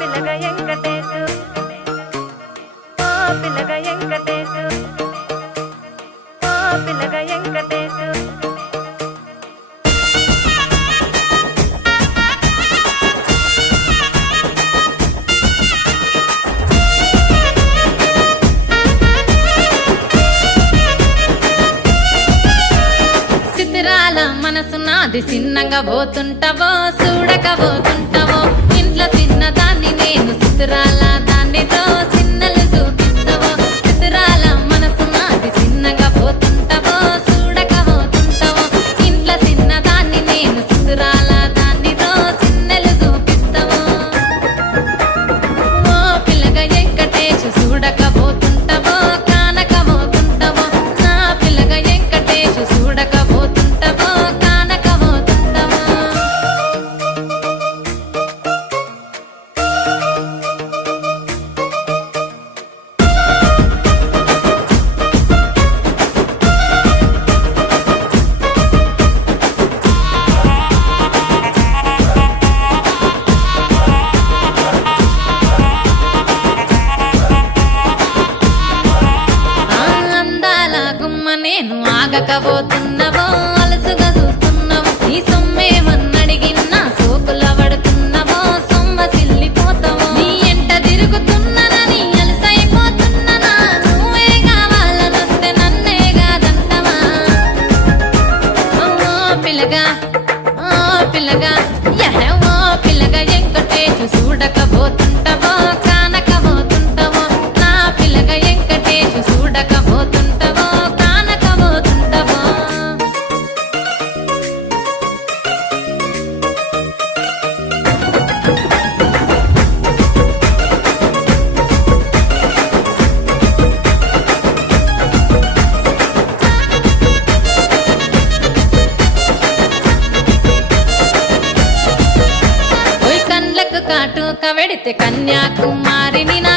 పిల్లగా వెంకటేశు ఓ పిల్లగా వెంకటేశు ఓ పిల్లగా వెంకటేశు సిద్ధిరాల మనసు నాది చిన్నగా పోతుంటావో చూడక పోతుంటావో ఇంట్లో చిన్నదాన్ని నేను సిద్ధిరాల దాన్నితో చిన్నలు చూపిస్తావో సిద్ధిరాల మనసు నాది చిన్నగా పోతుంటావో చూడక పోతుంటావో ఇంట్లో చిన్నదాన్ని నేను సిద్ధిరాల దాన్నితో చిన్నలు చూపిస్తావో ఓ పిల్లగా వెంకటేశు చూడక పోతుంటావో కానక పోతుంటావో నా పిల్లగా వెంకటేశు చూడక పోతుంటావో కానక పోతుంటావో ఆ అందాల గుమ్మ నేను ఆగకపోతున్నావో అలసుగా చూస్తున్నావో నీ సొమ్మేమన్నడిగిన్నా సోకుల పడుతున్నావో సొమ్మ సిల్లిపోతావో నీ ఎంట తిరుగుతున్నానని అలసైపోతున్నానా నువ్వే కావాలనొస్తే నన్నే కాదంటవా ఓ పిల్లగా ఓ పిల్లగా యహ ఓ పిల్లగా వెంకటేశు చూడకపోతుంటావో కానకపోతుంటావో నా పిల్లగా వెంకటేశు చూడకపోతుంటావో కానకపోతుంటావో ఓయ్ కండ్లకు కాటుక వెడితే కన్యాకుమారిని నా